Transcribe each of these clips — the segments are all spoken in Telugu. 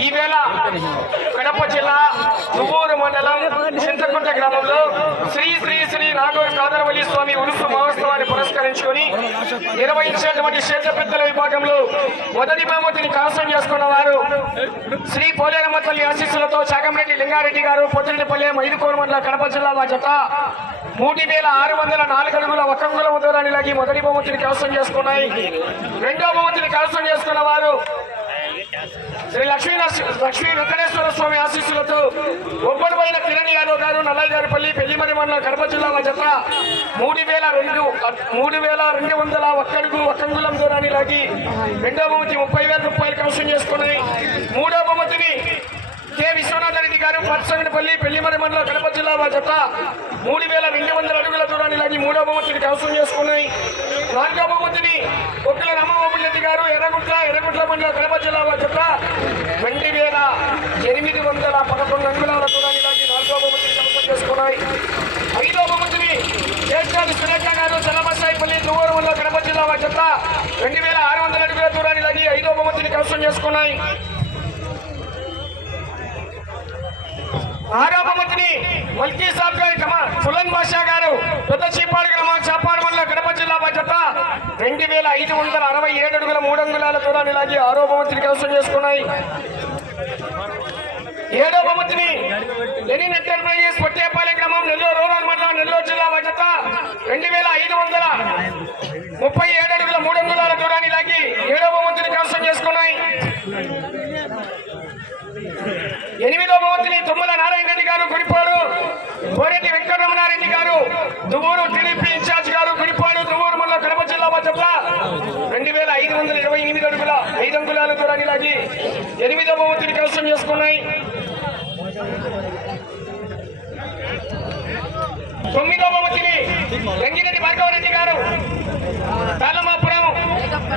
ఈవేళ కడప జిల్లా నువ్వూరు మండలం చింతకుంట గ్రామంలో శ్రీ శ్రీ శ్రీ నాగూరు కాదరవల్లి స్వామి ఉరుసు మహోత్సవాన్ని పురస్కరించుకొని నిర్వహించేటువంటి క్షేత్ర పెద్దల విభాగంలో మొదటి బహుమతిని కవసం చేసుకున్న వారు శ్రీ పోలేరమ్మ తల్లి ఆశీస్సులతో చాగంరెడ్డి లింగారెడ్డి గారు పొట్టిరెడ్డిపల్లి ఐదుకోరు మండల కడప జిల్లా మా జత మూడు వేల ఆరు వందల నాలుగు అడుగుల ఒకంగుల ఉదరాన్ని లాగి మొదటి బహుమతిని కవసం చేసుకున్నాయి. రెండో బహుమతిని కవసం చేసుకున్న వారు శ్రీ లక్ష్మీ లక్ష్మీ వెంకటేశ్వర స్వామి ఆశీస్సులతో ఒప్పడిపోయిన కిరణ్ యాదవ్ గారు నల్లగారిపల్లి పెళ్ళిమరి మండలం కడప జిల్లా జత మూడు వేల రెండు మూడు వేల రెండు వందల ఒక్కడుగు ఒక్కంగులం దూరాన్ని లాగి రెండో బహుమతి ముప్పై వేల రూపాయలు కమిషన్ చేసుకున్నాయి మూడో బహుమతిని కె. విశ్వనాథ రెడ్డి గారు పచ్చగడపల్లి పెళ్ళిమరి మండలం కడప జిల్లా జత మూడు వేల రెండు వందల అడుగుల దూరాన్ని లాగి మూడో బహుమతిని కవసం చేసుకున్నాయి నాలుగో బహుమతిని ఒక్కల ఎడగుట్ల మండల కడప జిల్లా జత రెండు వేల ఎనిమిది వందల పదకొండు అంగుళాల దూరాన్ని లాగి నాలుగో బహుమతిని కవసం చేసుకున్నాయి. ఐదో బహుమతిని జయశ్రాది సురేఖ గారు చలమసాయిపల్లి దువ్వూరు కడప జిల్లా జత రెండు వేల ఆరు వందల అడుగుల దూరాన్ని లాగి ఐదో బహుమతిని కవసం చేసుకున్నాయి. ఆరో బహుమతిని మల్కీ సాబ్ గారి కమ ఫులన్ బాషా గారు పెద్ద చీపాడు గ్రామం చాపాడు మండలం కడప జిల్లా బాధ్యత రెండు వేల ఐదు వందల అరవై ఏడు అడుగుల మూడు అంగుళాల దూరాన్ని లాగి ఆరో భవంతిని కవసం చేసుకున్నాయి. ఏడో భవంతిని లెనిన్ ఎంటర్ప్రైజెస్ పొట్టేపాలెం గ్రామం నెల్లూరు రూరల్ మండలం నెల్లూరు జిల్లా బాధ్యత. రెండు వేల ఐదు వందల ముప్పై ఏడు అడుగుల మూడు అంగుళాల దూరాన్ని లాగి ఏడో బహుమతిని కవసం చేసుకున్నాయి ఎనిమిదో బహుమతిని తుమ్మల నారాయణ రెడ్డి గారు గుడిపాడు కోరెడ్డి వెంకటరమణారెడ్డి గారు దువ్వూరు టీడీపీ ఇన్ఛార్జ్ గారు గుడిపాడు దువ్వూరు మండలం కడప జిల్లా మధ్య రెండు వేల ఐదు వందల ఇరవై ఎనిమిది అడుగుల ఐదు అంగుళాల దూరాన్ని లాగి ఎనిమిదవ బహుమతిని కవసం చేసుకున్నాయి తొమ్మిదవ బహుమతిని రంగిరెడ్డి భార్గవరెడ్డి గారు. తాళమాపురం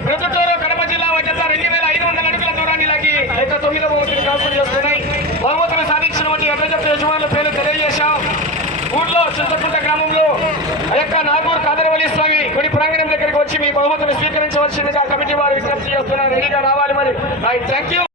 ప్రొద్దుటూరు కడప జిల్లా వచ్చేత రెండు వేల ఐదు వందల అడుగుల దూరాన్ని లాగి యొక్క తొమ్మిదో బహుమతిని కవసం చేసుకున్నాయి బహుమతులు సాధించినటువంటి ఎర్రజప్ప యజమానుల పేరు ఊర్లో చింతకుంట గ్రామంలో ఆ యొక్క నాగూర్ కాదరవల్లి స్వామి గుడి ప్రాంగణం దగ్గరికి వచ్చి మీ బహుమతులు స్వీకరించవలసిందిగా కమిటీ వారు విజ్ఞప్తి చేస్తున్నారు. రెడీగా రావాలి మరి. Thank you